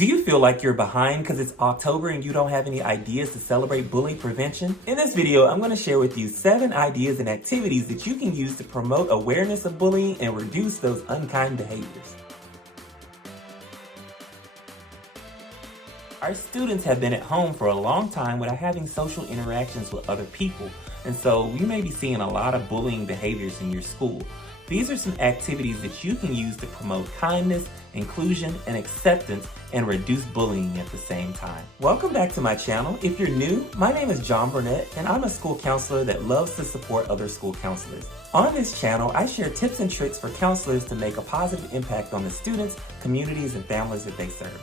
Do you feel like you're behind because it's October and you don't have any ideas to celebrate bullying prevention? In this video, I'm going to share with you 7 ideas and activities that you can use to promote awareness of bullying and reduce those unkind behaviors. Our students have been at home for a long time without having social interactions with other people, and so you may be seeing a lot of bullying behaviors in your school. These are some activities that you can use to promote kindness, inclusion, and acceptance and reduce bullying at the same time. Welcome back to my channel. If you're new, my name is John Burnett and I'm a school counselor that loves to support other school counselors. On this channel, I share tips and tricks for counselors to make a positive impact on the students, communities, and families that they serve.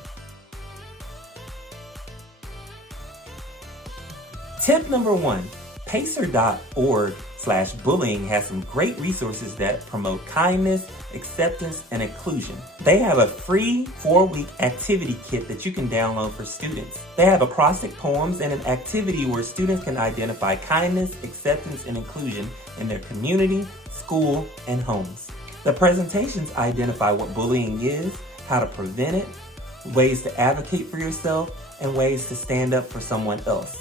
Tip number 1, PACERorg/bullying has some great resources that promote kindness, acceptance, and inclusion. They have a free 4-week activity kit that you can download for students. They have acrostic poems and an activity where students can identify kindness, acceptance, and inclusion in their community, school, and homes. The presentations identify what bullying is, how to prevent it, ways to advocate for yourself, and ways to stand up for someone else.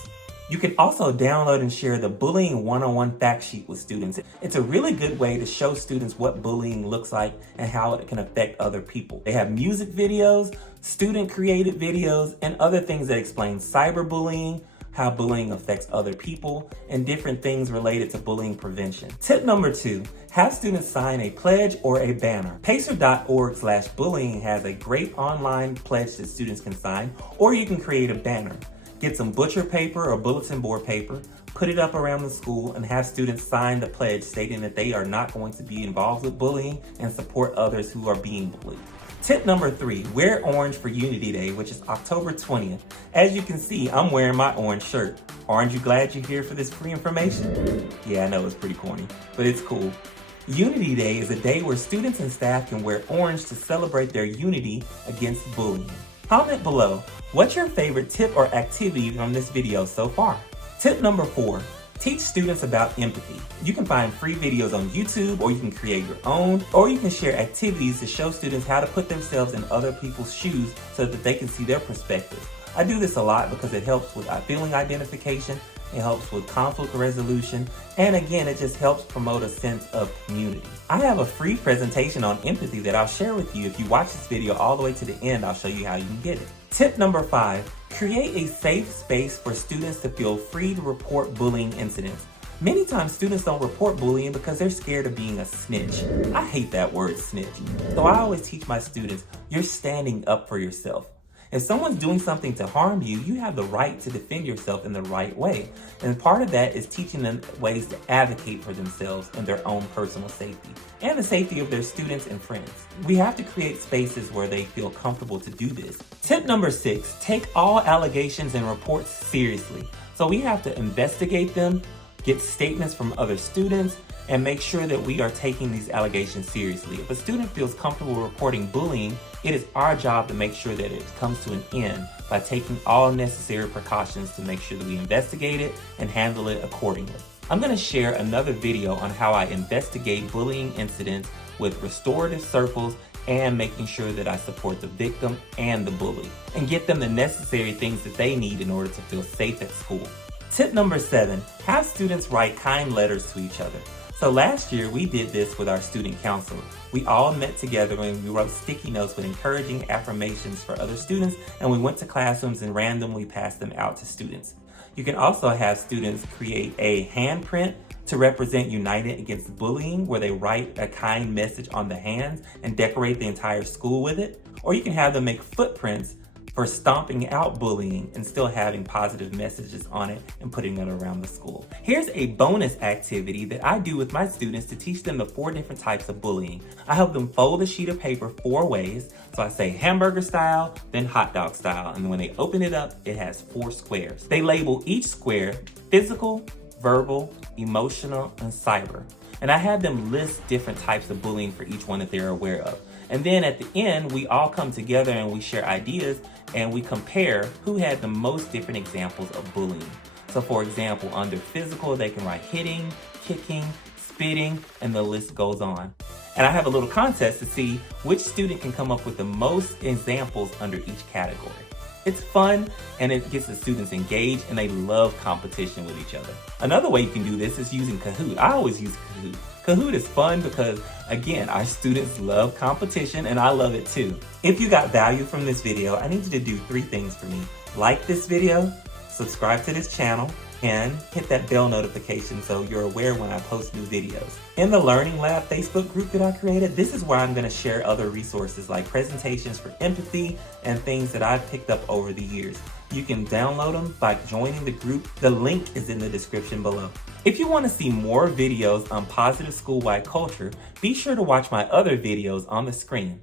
You can also download and share the Bullying 101 fact sheet with students. It's a really good way to show students what bullying looks like and how it can affect other people. They have music videos, student-created videos, and other things that explain cyberbullying, how bullying affects other people, and different things related to bullying prevention. Tip number 2, have students sign a pledge or a banner. PACER.org/bullying has a great online pledge that students can sign, or you can create a banner. Get some butcher paper or bulletin board paper, put it up around the school, and have students sign the pledge stating that they are not going to be involved with bullying and support others who are being bullied. Tip number 3, wear orange for Unity Day, which is October 20th. As you can see, I'm wearing my orange shirt. Aren't you glad you're here for this free information? Yeah, I know it's pretty corny, but it's cool. Unity Day is a day where students and staff can wear orange to celebrate their unity against bullying. Comment below, what's your favorite tip or activity from this video so far? Tip number 4, teach students about empathy. You can find free videos on YouTube, or you can create your own, or you can share activities to show students how to put themselves in other people's shoes so that they can see their perspective. I do this a lot because it helps with feeling identification, it helps with conflict resolution, and again, it just helps promote a sense of community. I have a free presentation on empathy that I'll share with you. If you watch this video all the way to the end, I'll show you how you can get it. Tip number 5, create a safe space for students to feel free to report bullying incidents. Many times students don't report bullying because they're scared of being a snitch. I hate that word snitch. So I always teach my students, you're standing up for yourself. If someone's doing something to harm you, you have the right to defend yourself in the right way. And part of that is teaching them ways to advocate for themselves and their own personal safety and the safety of their students and friends. We have to create spaces where they feel comfortable to do this. Tip number 6, take all allegations and reports seriously. So we have to investigate them, get statements from other students, and make sure that we are taking these allegations seriously. If a student feels comfortable reporting bullying, it is our job to make sure that it comes to an end by taking all necessary precautions to make sure that we investigate it and handle it accordingly. I'm going to share another video on how I investigate bullying incidents with restorative circles and making sure that I support the victim and the bully and get them the necessary things that they need in order to feel safe at school. Tip number 7, have students write kind letters to each other. So last year we did this with our student council. We all met together and we wrote sticky notes with encouraging affirmations for other students, and we went to classrooms and randomly passed them out to students. You can also have students create a handprint to represent United Against Bullying, where they write a kind message on the hands and decorate the entire school with it. Or you can have them make footprints for stomping out bullying and still having positive messages on it and putting it around the school. Here's a bonus activity that I do with my students to teach them the 4 different types of bullying. I help them fold a sheet of paper 4 ways. So I say hamburger style, then hot dog style. And when they open it up, it has 4 squares. They label each square physical, verbal, emotional, and cyber. And I have them list different types of bullying for each one that they're aware of. And then at the end, we all come together and we share ideas and we compare who had the most different examples of bullying. So for example, under physical, they can write hitting, kicking, spitting, and the list goes on. And I have a little contest to see which student can come up with the most examples under each category. It's fun, and it gets the students engaged, and they love competition with each other. Another way you can do this is using Kahoot. I always use Kahoot. Kahoot is fun because, again, our students love competition, and I love it too. If you got value from this video, I need you to do 3 things for me. Like this video, subscribe to this channel, and hit that bell notification so you're aware when I post new videos. In the Learning Lab Facebook group that I created, this is where I'm going to share other resources like presentations for empathy and things that I've picked up over the years. You can download them by joining the group. The link is in the description below. If you want to see more videos on positive school-wide culture, be sure to watch my other videos on the screen.